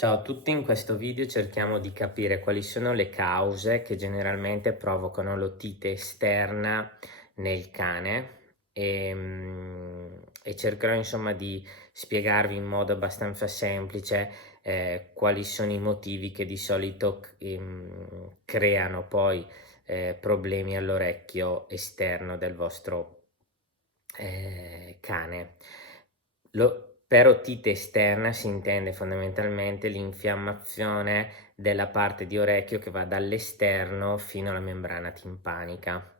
Ciao a tutti, in questo video cerchiamo di capire quali sono le cause che generalmente provocano l'otite esterna nel cane e cercherò insomma di spiegarvi in modo abbastanza semplice quali sono i motivi che di solito creano poi problemi all'orecchio esterno del vostro cane. Per otite esterna si intende fondamentalmente l'infiammazione della parte di orecchio che va dall'esterno fino alla membrana timpanica.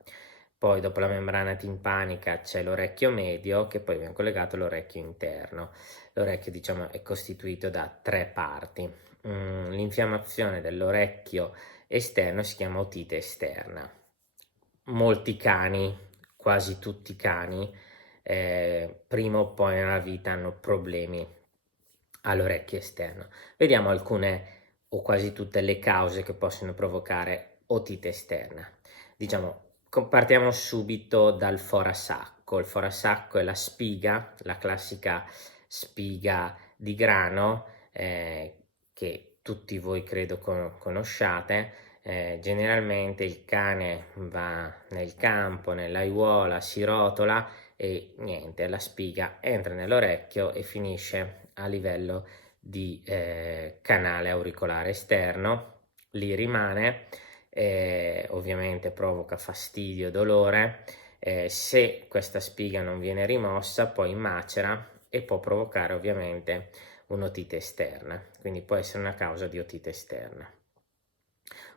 Poi dopo la membrana timpanica c'è l'orecchio medio che poi viene collegato all'orecchio interno. L'orecchio diciamo è costituito da tre parti. L'infiammazione dell'orecchio esterno si chiama otite esterna. Molti cani, quasi tutti i cani, prima o poi nella vita hanno problemi all'orecchio esterno. Vediamo alcune o quasi tutte le cause che possono provocare otite esterna. Diciamo, partiamo subito dal forasacco. Il forasacco è la spiga, la classica spiga di grano che tutti voi credo conosciate. Generalmente il cane va nel campo, nell'aiuola, si rotola e niente, la spiga entra nell'orecchio e finisce a livello di canale auricolare esterno, lì rimane, ovviamente provoca fastidio, dolore, se questa spiga non viene rimossa poi macera e può provocare ovviamente un'otite esterna, quindi può essere una causa di otite esterna.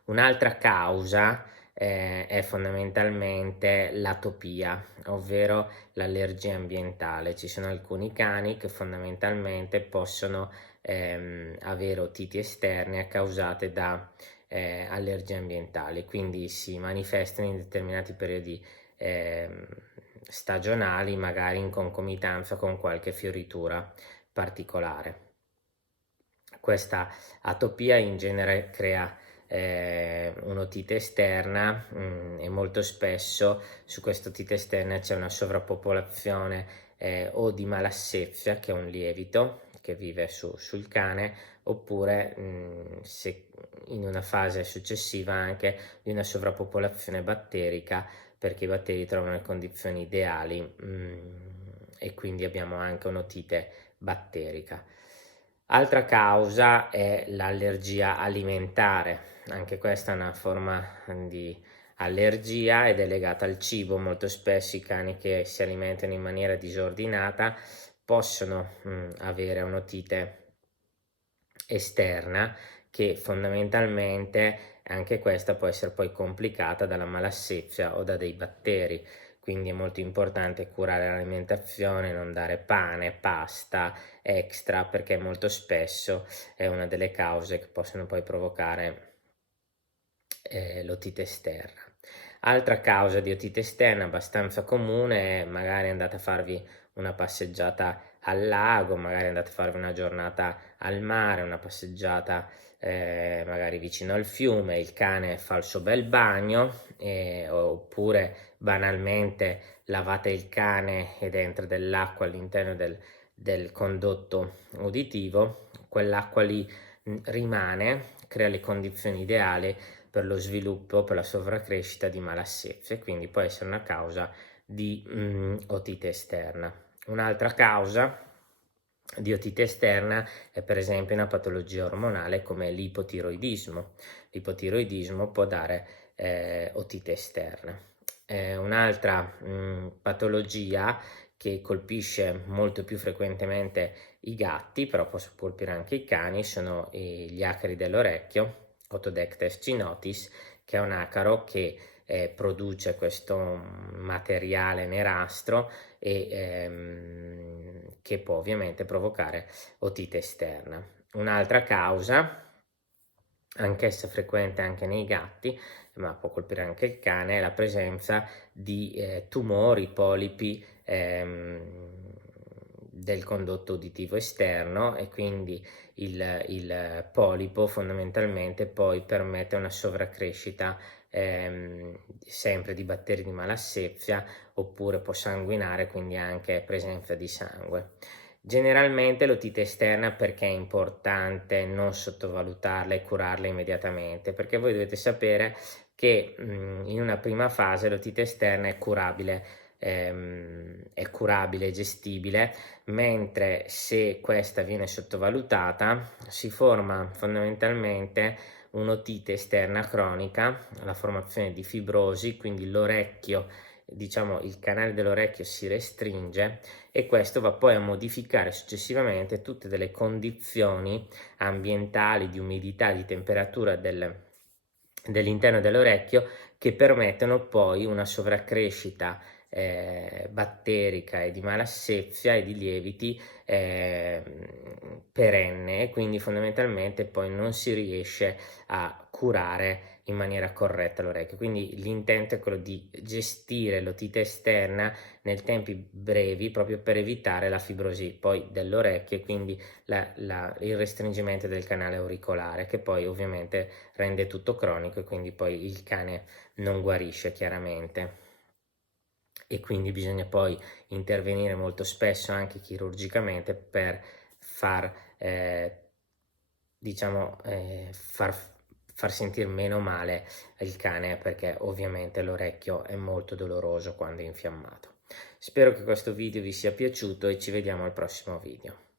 Un'altra causa è fondamentalmente l'atopia, ovvero l'allergia ambientale. Ci sono alcuni cani che fondamentalmente possono avere otiti esterne causate da allergie ambientali, quindi si manifestano in determinati periodi stagionali, magari in concomitanza con qualche fioritura particolare. Questa atopia in genere crea un'otite esterna e molto spesso su questa otite esterna c'è una sovrappopolazione o di malassezia, che è un lievito che vive sul cane, oppure se in una fase successiva anche di una sovrappopolazione batterica, perché i batteri trovano le condizioni ideali e quindi abbiamo anche un'otite batterica. Altra causa è l'allergia alimentare, anche questa è una forma di allergia ed è legata al cibo. Molto spesso i cani che si alimentano in maniera disordinata possono avere un'otite esterna che fondamentalmente anche questa può essere poi complicata dalla malassezia o da dei batteri, quindi è molto importante curare l'alimentazione, non dare pane, pasta extra, perché molto spesso è una delle cause che possono poi provocare l'otite esterna. Altra causa di otite esterna abbastanza comune è magari andate a farvi una passeggiata al lago, magari andate a farvi una giornata al mare, una passeggiata magari vicino al fiume, il cane fa il suo bel bagno oppure banalmente lavate il cane ed entra dell'acqua all'interno del condotto uditivo, quell'acqua lì rimane, crea le condizioni ideali per lo sviluppo, per la sovracrescita di malassezze, quindi può essere una causa di otite esterna. Un'altra causa di otite esterna è per esempio una patologia ormonale come l'ipotiroidismo. L'ipotiroidismo può dare otite esterna. Un'altra patologia che colpisce molto più frequentemente i gatti, però può colpire anche i cani, sono gli acari dell'orecchio, Otodectes cynotis, che è un acaro che produce questo materiale nerastro e che può ovviamente provocare otite esterna. Un'altra causa, anch'essa frequente anche nei gatti, ma può colpire anche il cane, è la presenza di tumori, polipi del condotto uditivo esterno, e quindi il polipo fondamentalmente poi permette una sovracrescita sempre di batteri di malassezia, oppure può sanguinare, quindi anche presenza di sangue. Generalmente l'otite esterna perché è importante non sottovalutarla e curarla immediatamente, perché voi dovete sapere che in una prima fase l'otite esterna è curabile, gestibile, mentre se questa viene sottovalutata si forma fondamentalmente un'otite esterna cronica, la formazione di fibrosi, quindi l'orecchio, diciamo il canale dell'orecchio si restringe e questo va poi a modificare successivamente tutte delle condizioni ambientali, di umidità, di temperatura dell'interno dell'orecchio che permettono poi una sovraccrescita batterica e di malassezia e di lieviti perenne, e quindi fondamentalmente poi non si riesce a curare in maniera corretta l'orecchio. Quindi l'intento è quello di gestire l'otite esterna nel tempi brevi proprio per evitare la fibrosi poi dell'orecchio e quindi il restringimento del canale auricolare, che poi ovviamente rende tutto cronico e quindi poi il cane non guarisce chiaramente, e quindi bisogna poi intervenire molto spesso anche chirurgicamente per far diciamo far sentire meno male il cane, perché ovviamente l'orecchio è molto doloroso quando è infiammato. Spero che questo video vi sia piaciuto e ci vediamo al prossimo video.